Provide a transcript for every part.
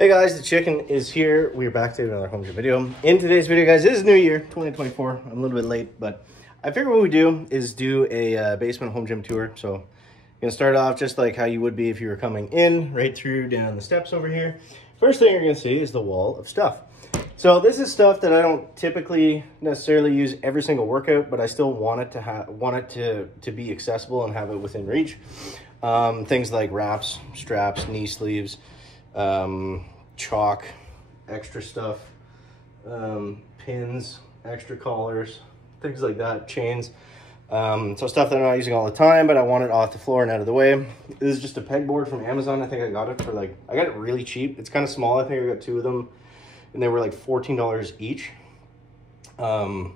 Hey guys, the chicken is here. We're back to another home gym video. In today's video, guys, it is New Year 2024. I'm a little bit late, but I figured what we do is do a basement home gym tour. So I'm gonna start off just like how you would be if you were coming in, right through down the steps over here. First thing you're gonna see is the wall of stuff. So this is stuff that I don't typically necessarily use every single workout, but I still want it to be accessible and have it within reach. Things like wraps, straps, knee sleeves, chalk, extra stuff, pins, extra collars, things like that, chains. So stuff that I'm not using all the time, but I want it off the floor and out of the way. This is just a pegboard from Amazon. I think I got it for I got it really cheap. It's kind of small. I think I got two of them and they were like $14 each. So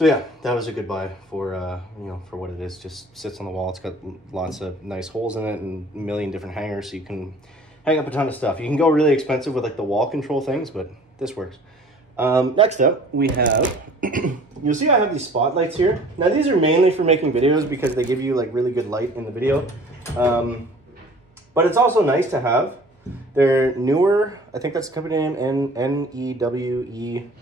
yeah, that was a good buy for, for what it is. Just sits on the wall. It's got lots of nice holes in it and a million different hangers, so you can hang up a ton of stuff. You can go really expensive with like the wall control things, but this works. Next up, we have, you'll see I have these spotlights here. Now these are mainly for making videos because they give you like really good light in the video. But it's also nice to have. They're newer. I think that's the company name, N-E-W-E-R,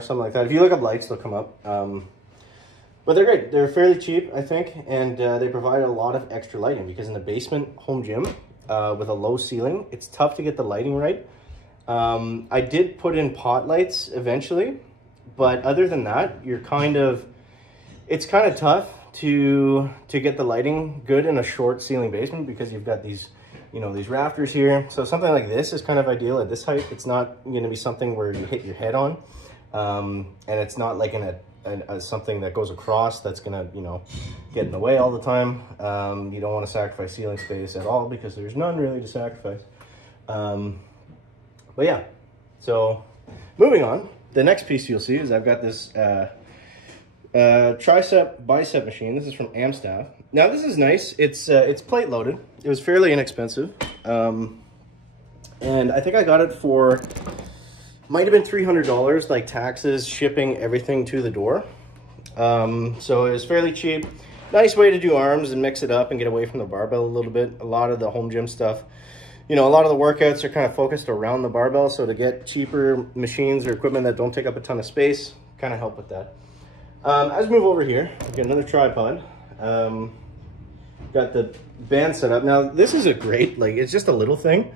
something like that. If you look up lights, they'll come up. But they're great. They're fairly cheap, I think, and they provide a lot of extra lighting because in the basement home gym with a low ceiling, it's tough to get the lighting right. I did put in pot lights eventually, but other than that, it's kind of tough to get the lighting good in a short ceiling basement because you've got these, these rafters here. So something like this is kind of ideal at this height. It's not going to be something where you hit your head on, and it's not like something that goes across that's gonna get in the way all the time. You don't want to sacrifice ceiling space at all because there's none really to sacrifice. But yeah, so moving on, the next piece you'll see is I've got this tricep bicep machine. This is from Amstaff. Now this is nice. It's plate loaded. It was fairly inexpensive, and I think I got it for might have been $300, like taxes, shipping, everything to the door. So it was fairly cheap. Nice way to do arms and mix it up and get away from the barbell a little bit. A lot of the home gym stuff, a lot of the workouts are kind of focused around the barbell. So to get cheaper machines or equipment that don't take up a ton of space, kind of help with that. As we move over here, we get another tripod. Got the band set up. Now this is a great, it's just a little thing.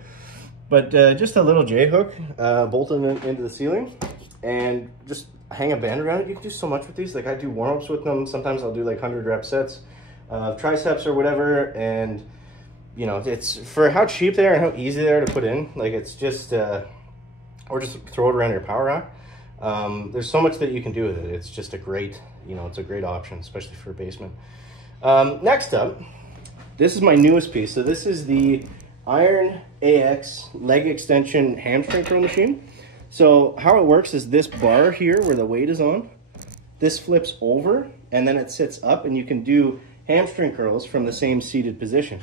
But just a little J-hook bolted into the ceiling and just hang a band around it. You can do so much with these. Like I do warm-ups with them. Sometimes I'll do like 100 rep sets of triceps or whatever. And, it's for how cheap they are and how easy they are to put in. Like it's just, or just throw it around your power rack. There's so much that you can do with it. It's just a great, it's a great option, especially for a basement. Next up, this is my newest piece. So this is the Iron AX leg extension hamstring curl machine. So how it works is this bar here where the weight is on, this flips over and then it sits up and you can do hamstring curls from the same seated position.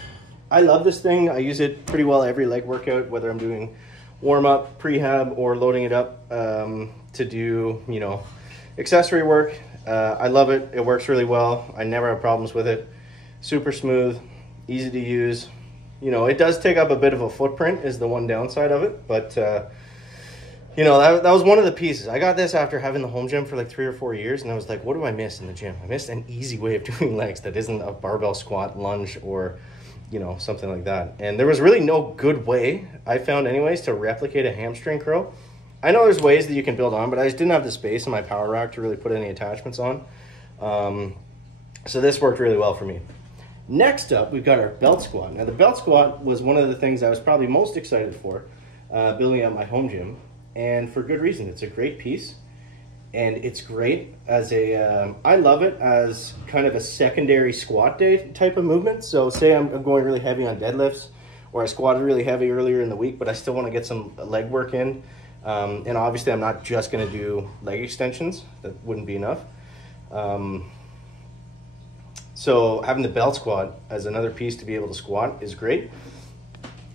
I love this thing. I use it pretty well every leg workout, whether I'm doing warm up, prehab, or loading it up to do, accessory work. I love it. It works really well. I never have problems with it. Super smooth, easy to use. It does take up a bit of a footprint is the one downside of it, but that was one of the pieces. I got this after having the home gym for like 3 or 4 years, and I was like, what do I miss in the gym? I missed an easy way of doing legs that isn't a barbell squat, lunge, or, something like that. And there was really no good way, I found anyways, to replicate a hamstring curl. I know there's ways that you can build on, but I just didn't have the space in my power rack to really put any attachments on. So this worked really well for me. Next up, we've got our belt squat. Now the belt squat was one of the things I was probably most excited for building out my home gym, and for good reason. It's a great piece, and it's great as I love it as kind of a secondary squat day type of movement. So say I'm going really heavy on deadlifts, or I squatted really heavy earlier in the week, but I still want to get some leg work in. And obviously I'm not just going to do leg extensions. That wouldn't be enough. So having the belt squat as another piece to be able to squat is great.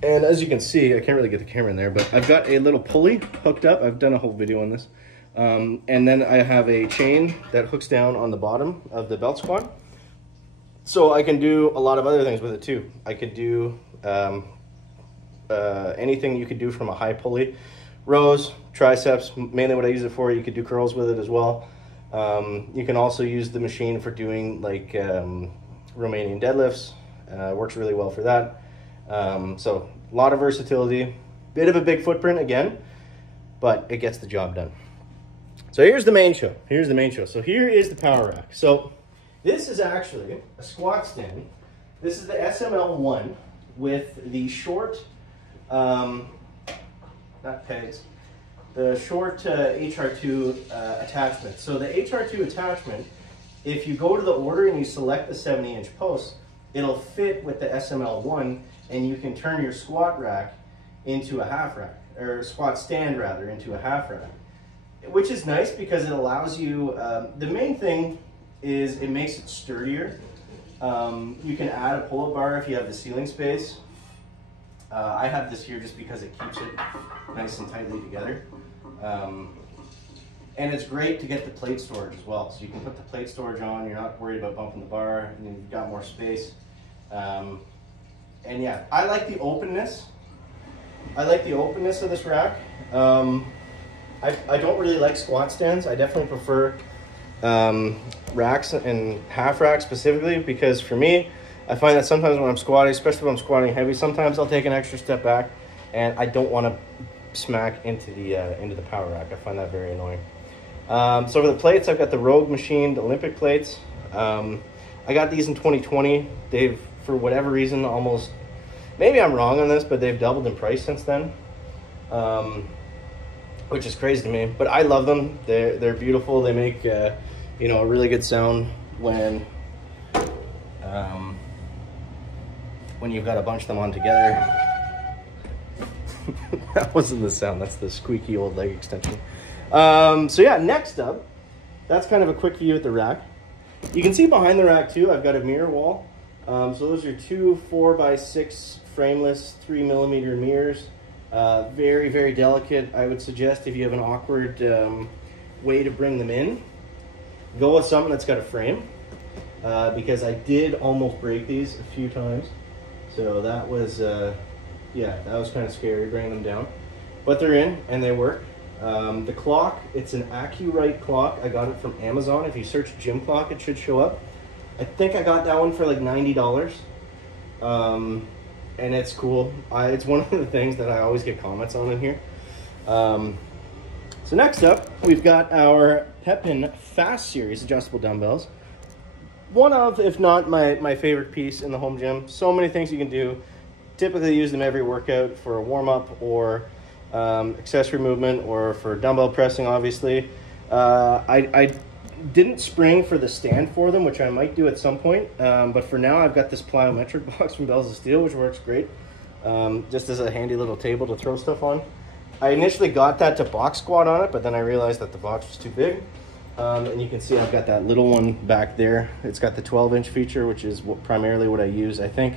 And as you can see, I can't really get the camera in there, but I've got a little pulley hooked up. I've done a whole video on this. And then I have a chain that hooks down on the bottom of the belt squat. So I can do a lot of other things with it too. I could do anything you could do from a high pulley. Rows, triceps, mainly what I use it for. You could do curls with it as well. You can also use the machine for doing like Romanian deadlifts. Works really well for that. So a lot of versatility, bit of a big footprint again, but it gets the job done. So here's the main show. Here's the main show. So here is the power rack. So this is actually a squat stand. This is the SML1 with the short, not pegs, the short HR2 attachment. So the HR2 attachment, if you go to the order and you select the 70-inch post, it'll fit with the SML1, and you can turn your squat rack into a half rack, or squat stand rather, into a half rack, which is nice because it allows you, the main thing is it makes it sturdier. You can add a pull-up bar if you have the ceiling space. I have this here just because it keeps it nice and tightly together. And it's great to get the plate storage as well. So you can put the plate storage on, you're not worried about bumping the bar, and you've got more space. And yeah, I like the openness. I like the openness of this rack. I don't really like squat stands. I definitely prefer racks and half racks specifically, because for me, I find that sometimes when I'm squatting, especially when I'm squatting heavy, sometimes I'll take an extra step back and I don't want to smack into the power rack. I find that very annoying. So for the plates, I've got the Rogue machined Olympic plates. I got these in 2020. They've, for whatever reason, almost, maybe I'm wrong on this, but they've doubled in price since then, which is crazy to me. But I love them. They're beautiful. They make you know, a really good sound when you've got a bunch of them on together. That wasn't the sound. That's the squeaky old leg extension. So yeah, next up, that's kind of a quick view at the rack. You can see behind the rack too, I've got a mirror wall. So those are two 4x6 frameless 3mm mirrors. Very, very delicate. I would suggest if you have an awkward way to bring them in, go with something that's got a frame, because I did almost break these a few times. So that was, yeah, that was kind of scary bringing them down. But they're in and they work. The clock, it's an AccuRite clock. I got it from Amazon. If you search gym clock, it should show up. I think I got that one for like $90. And it's cool. It's one of the things that I always get comments on in here. So next up, we've got our Pepin Fast Series adjustable dumbbells. One of, if not my favorite piece in the home gym. So many things you can do. Typically use them every workout for a warm-up or accessory movement, or for dumbbell pressing, obviously. I didn't spring for the stand for them, which I might do at some point. But for now, I've got this plyometric box from Bells of Steel, which works great. Just as a handy little table to throw stuff on. I initially got that to box squat on it, but then I realized that the box was too big. And you can see I've got that little one back there. It's got the 12-inch feature, which is primarily what I use. I think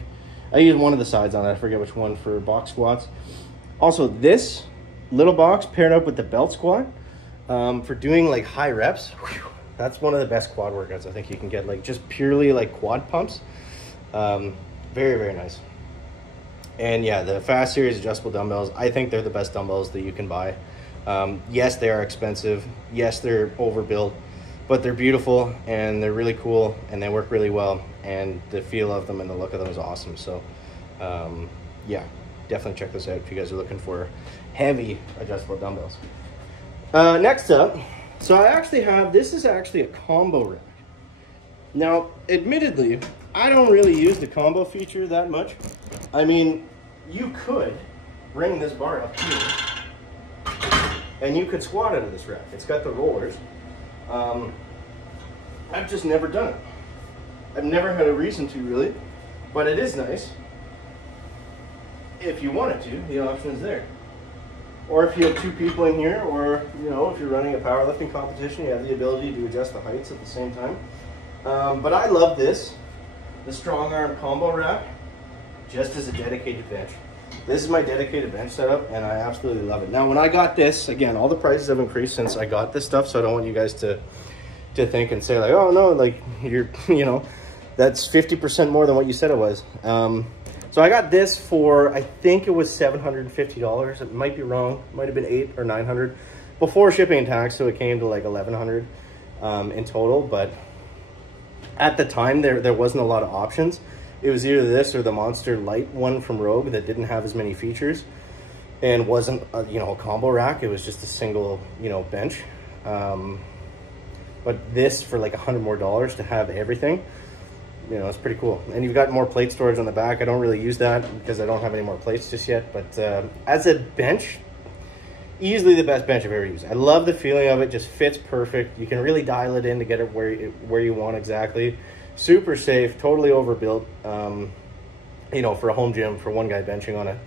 I use one of the sides on it. I forget which one for box squats. Also, this little box paired up with the belt squat for doing like high reps. Whew, that's one of the best quad workouts I think you can get, like just purely like quad pumps. Very, very nice. And yeah, the Fast Series adjustable dumbbells, I think they're the best dumbbells that you can buy. Yes, they are expensive. Yes, they're overbuilt, but they're beautiful and they're really cool and they work really well. And the feel of them and the look of them is awesome. So yeah, definitely check this out if you guys are looking for heavy adjustable dumbbells. Next up, so I actually have, this is actually a combo rack. Now, admittedly, I don't really use the combo feature that much. I mean, you could bring this bar up here and you could squat out of this rack. It's got the rollers. I've just never done it. I've never had a reason to, really, but it is nice. If you wanted to, the option is there. Or if you have two people in here, or you know, if you're running a powerlifting competition, you have the ability to adjust the heights at the same time. But I love this, the strong arm combo rack, just as a dedicated bench. This is my dedicated bench setup, and I absolutely love it. Now, when I got this, again, all the prices have increased since I got this stuff, so I don't want you guys to think and say like, oh no, like you're, you know, that's 50% more than what you said it was. So So I got this for, I think it was $750. It might be wrong. It might have been $800 or $900 before shipping and tax. So it came to like $1,100 in total. But at the time, there wasn't a lot of options. It was either this or the Monster Light one from Rogue that didn't have as many features and wasn't a, you know, a combo rack. It was just a single, you know, bench. But this for like $100 more to have everything, you know, it's pretty cool. And you've got more plate storage on the back. I don't really use that because I don't have any more plates just yet. But as a bench, easily the best bench I've ever used. I love the feeling of it. Just fits perfect. You can really dial it in to get it where you want exactly. Super safe, totally overbuilt. You know, for a home gym, for one guy benching on it.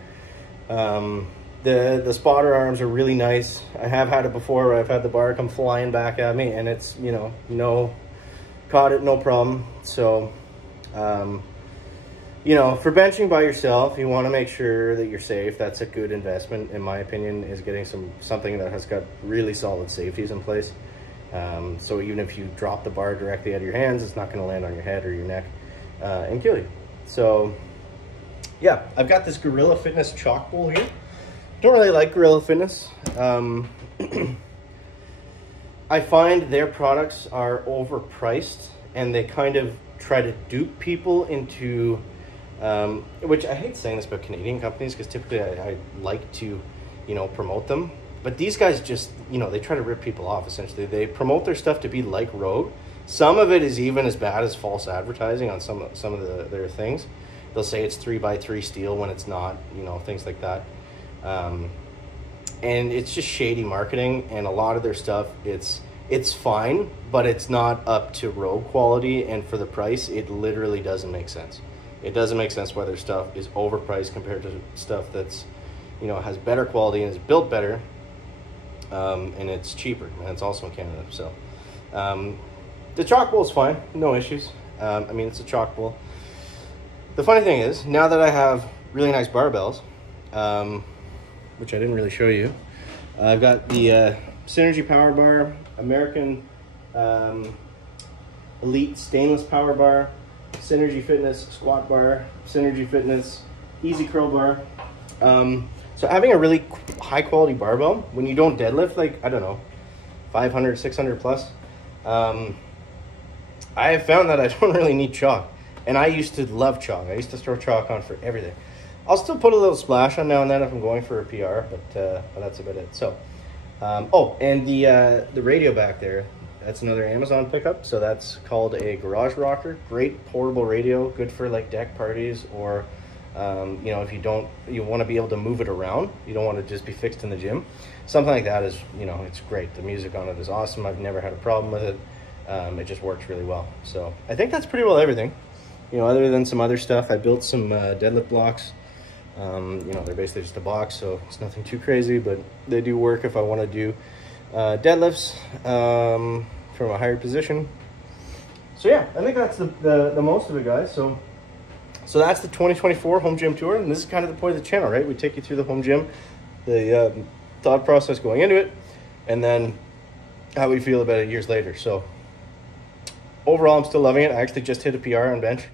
The spotter arms are really nice. I have had it before where I've had the bar come flying back at me, and it's, you know, caught it, no problem. So, you know, for benching by yourself, you want to make sure that you're safe. That's a good investment, in my opinion, is getting something that has got really solid safeties in place. So even if you drop the bar directly out of your hands, it's not going to land on your head or your neck and kill you. So, yeah, I've got this Gorilla Fitness chalk bowl here. Don't really like Gorilla Fitness. I find their products are overpriced, and they kind of try to dupe people into, which I hate saying this about Canadian companies because typically I like to, you know, promote them. But these guys just, you know, they try to rip people off, essentially. They promote their stuff to be like Rogue. Some of it is even as bad as false advertising on some of their things. They'll say it's 3x3 steel when it's not, you know, things like that. And it's just shady marketing, and a lot of their stuff, it's fine, but it's not up to Rogue quality, and for the price, it literally doesn't make sense. It doesn't make sense why their stuff is overpriced compared to stuff that's, you know, has better quality and is built better, and it's cheaper, and it's also in Canada. So the chalk bowl is fine, no issues. I mean, it's a chalk bowl. The funny thing is, now that I have really nice barbells, which I didn't really show you, I've got the Synergy Power Bar, American Elite Stainless Power Bar, Synergy Fitness Squat Bar, Synergy Fitness Easy Curl Bar. So having a really high quality barbell, when you don't deadlift, like, I don't know, 500, 600 plus, I have found that I don't really need chalk. And I used to love chalk. I used to throw chalk on for everything. I'll still put a little splash on now and then if I'm going for a PR, but that's about it. So, oh, and the radio back there, that's another Amazon pickup. So that's called a garage rocker. Great portable radio, good for like deck parties, or you know, if you want to be able to move it around. You don't want to just be fixed in the gym. Something like that is, you know, it's great. The music on it is awesome. I've never had a problem with it. It just works really well. So I think that's pretty well everything. You know, other than some other stuff, I built some deadlift blocks. You know, they're basically just a box, so it's nothing too crazy, but they do work if I want to do deadlifts from a higher position. So yeah, I think that's the most of it, guys. So that's the 2024 home gym tour, and this is kind of the point of the channel, right? We take you through the home gym, the thought process going into it, and then how we feel about it years later. So overall, I'm still loving it. I actually just hit a PR on bench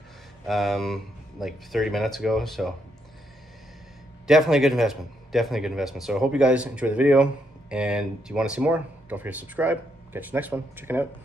like 30 minutes ago, so definitely a good investment. Definitely a good investment. So I hope you guys enjoy the video, and do you want to see more? Don't forget to subscribe. Catch you next one. Check it out.